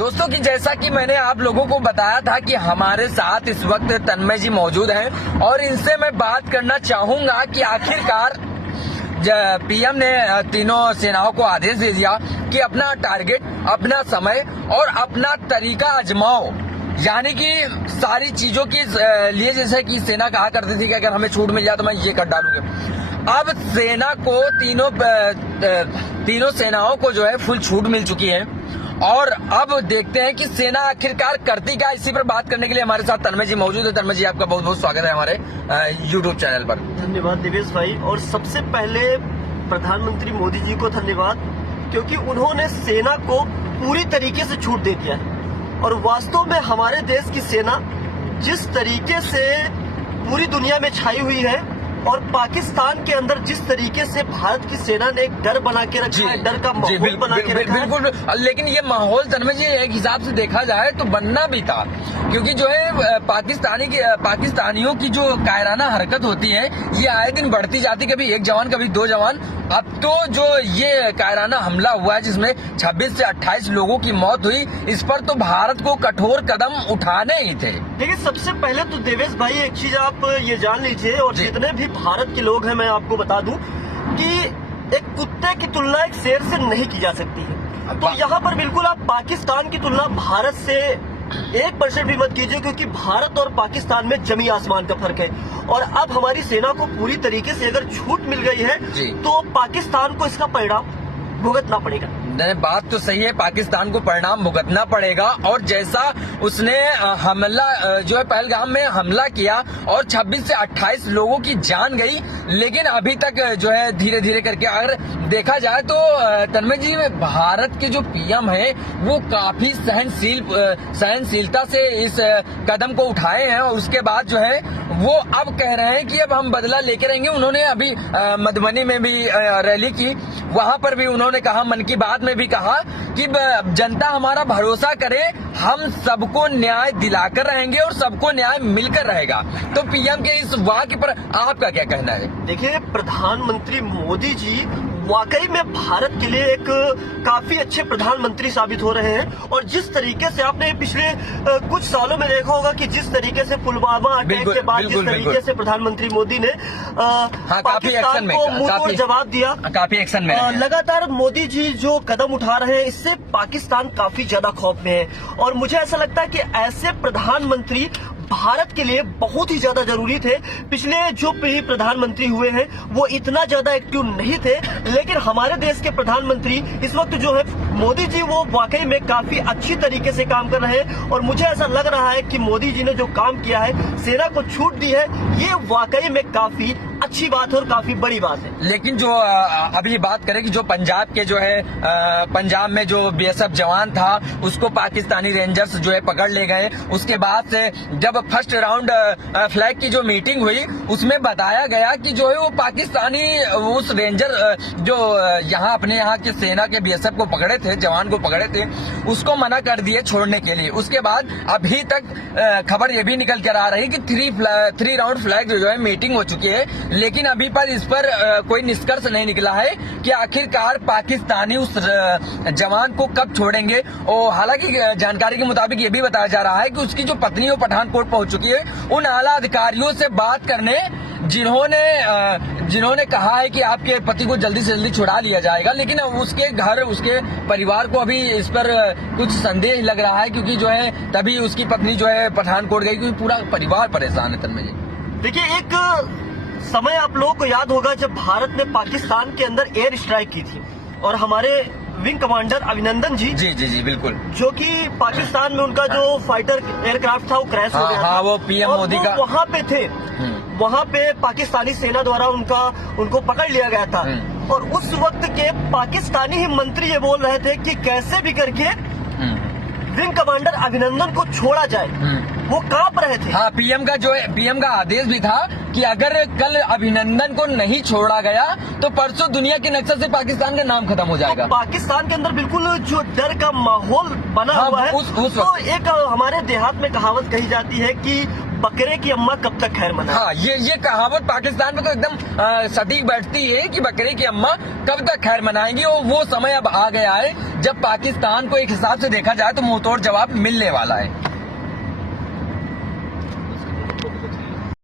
दोस्तों की जैसा कि मैंने आप लोगों को बताया था कि हमारे साथ इस वक्त तन्मय जी मौजूद हैं और इनसे मैं बात करना चाहूंगा कि आखिरकार पीएम ने तीनों सेनाओं को आदेश दे दिया कि अपना टारगेट, अपना समय और अपना तरीका आजमाओ। यानी कि सारी चीजों के लिए, जैसे कि सेना कहा करती थी कि अगर हमें छूट मिल जाए तो मैं ये कर डालूंगा। अब सेना को तीनों सेनाओं को जो है फुल छूट मिल चुकी है और अब देखते हैं कि सेना आखिरकार करती क्या। इसी पर बात करने के लिए हमारे साथ तन्मय जी मौजूद है। तन्मय जी, आपका बहुत बहुत स्वागत है हमारे यूट्यूब चैनल पर। धन्यवाद देवेश भाई। और सबसे पहले प्रधानमंत्री मोदी जी को धन्यवाद, क्योंकि उन्होंने सेना को पूरी तरीके से छूट दे दिया है। और वास्तव में हमारे देश की सेना जिस तरीके से पूरी दुनिया में छाई हुई है और पाकिस्तान के अंदर जिस तरीके से भारत की सेना ने एक डर बना के रखा है, डर का माहौल बना के रखा है। बिल्कुल, लेकिन ये माहौल तन्मय जी एक हिसाब से देखा जाए तो बनना भी था, क्योंकि जो है पाकिस्तानियों की जो कायराना हरकत होती है ये आए दिन बढ़ती जाती, कभी एक जवान कभी दो जवान। अब तो जो ये कायराना हमला हुआ है जिसमें 26 से 28 लोगों की मौत हुई, इस पर तो भारत को कठोर कदम उठाने ही थे। देखिए, सबसे पहले तो देवेश भाई एक चीज आप ये जान लीजिए, और जितने भी भारत के लोग हैं मैं आपको बता दूं कि एक कुत्ते की तुलना एक शेर से नहीं की जा सकती है। तो यहाँ पर बिल्कुल आप पाकिस्तान की तुलना भारत से 1% भी मत कीजिए, क्योंकि भारत और पाकिस्तान में जमी आसमान का फर्क है। और अब हमारी सेना को पूरी तरीके से अगर छूट मिल गई है तो पाकिस्तान को इसका परिणाम भुगतना पड़ेगा। नहीं, बात तो सही है, पाकिस्तान को परिणाम भुगतना पड़ेगा। और जैसा उसने हमला जो है पहलगाम में हमला किया और 26 से 28 लोगों की जान गई, लेकिन अभी तक जो है धीरे धीरे करके अगर देखा जाए तो तन्मय जी, भारत के जो पीएम है वो काफी सहनशीलता से इस कदम को उठाए हैं और उसके बाद जो है वो अब कह रहे हैं कि अब हम बदला लेके रहेंगे। उन्होंने अभी मधुबनी में भी रैली की, वहां पर भी उन्होंने कहा, मन की बात में भी कहा कि जनता हमारा भरोसा करे, हम सबको न्याय दिलाकर रहेंगे और सबको न्याय मिलकर रहेगा। तो पीएम के इस वाक्य पर आपका क्या कहना है? देखिए, प्रधानमंत्री मोदी जी वाकई में भारत के लिए एक काफी अच्छे प्रधानमंत्री साबित हो रहे हैं। और जिस तरीके से आपने पिछले कुछ सालों में देखा होगा कि जिस तरीके से पुलवामा अटैक के बाद जिस तरीके से प्रधानमंत्री मोदी ने पाकिस्तान को मुंहतोड़ जवाब दिया, काफी एक्शन में लगातार मोदी जी जो कदम उठा रहे हैं, इससे पाकिस्तान काफी ज्यादा खौफ में है। और मुझे ऐसा लगता है कि ऐसे प्रधानमंत्री भारत के लिए बहुत ही ज्यादा जरूरी थे। पिछले जो भी प्रधानमंत्री हुए हैं वो इतना ज्यादा एक्टिव नहीं थे, लेकिन हमारे देश के प्रधानमंत्री इस वक्त जो है मोदी जी, वो वाकई में काफी अच्छी तरीके से काम कर रहे हैं। और मुझे ऐसा लग रहा है कि मोदी जी ने जो काम किया है, सेना को छूट दी है, ये वाकई में काफी अच्छी बात है और काफी बड़ी बात है। लेकिन जो अभी बात करें कि जो पंजाब के जो है पंजाब में जो बीएसएफ जवान था उसको पाकिस्तानी रेंजर्स जो है पकड़ ले गए। उसके बाद से जब फर्स्ट राउंड फ्लैग की जो मीटिंग हुई उसमें बताया गया कि जो है वो पाकिस्तानी उस रेंजर जो अपने यहाँ के सेना के बीएसएफ को पकड़े थे, जवान को पकड़े थे, उसको मना कर दिए छोड़ने के लिए। उसके बाद अभी तक खबर ये भी निकल कर आ रही कि थ्री राउंड फ्लैग जो है मीटिंग हो चुकी है, लेकिन अभी पर इस पर कोई निष्कर्ष नहीं निकला है कि आखिरकार पाकिस्तानी उस जवान को कब छोड़ेंगे। और हालांकि जानकारी के मुताबिक ये भी बताया जा रहा है कि उसकी जो पत्नी वो पठानकोट पहुंच चुकी है उन आला अधिकारियों से बात करने, जिन्होंने कहा है कि आपके पति को जल्दी से जल्दी छुड़ा लिया जाएगा। लेकिन उसके घर, उसके परिवार को अभी इस पर कुछ संदेह लग रहा है, क्योंकि जो है तभी उसकी पत्नी जो है पठानकोट गई, क्योंकि पूरा परिवार परेशान है। तन्मय जी, देखिए, एक समय आप लोगों को याद होगा जब भारत ने पाकिस्तान के अंदर एयर स्ट्राइक की थी और हमारे विंग कमांडर अभिनंदन जी जी बिल्कुल, जो कि पाकिस्तान में उनका जो फाइटर एयरक्राफ्ट था वो क्रैश हो गया था। वो पीएम मोदी का वहाँ पे थे, वहाँ पे पाकिस्तानी सेना द्वारा उनको पकड़ लिया गया था। और उस वक्त के पाकिस्तानी ही मंत्री ये बोल रहे थे कि कैसे भी करके विंग कमांडर अभिनंदन को छोड़ा जाए। वो कांप रहे थे। हाँ, पीएम का आदेश भी था कि अगर कल अभिनंदन को नहीं छोड़ा गया तो परसों दुनिया के नक्शे से पाकिस्तान का नाम खत्म हो जाएगा। तो पाकिस्तान के अंदर बिल्कुल जो डर का माहौल बना हुआ है। तो एक हमारे देहात में कहावत कही जाती है कि बकरे की अम्मा कब तक खैर मनाए। हाँ, ये कहावत पाकिस्तान में तो एकदम सटीक बैठती है कि बकरे की अम्मा कब तक खैर मनाएंगी। और वो समय अब आ गया है जब पाकिस्तान को एक हिसाब से देखा जाए तो मुंहतोड़ जवाब मिलने वाला है।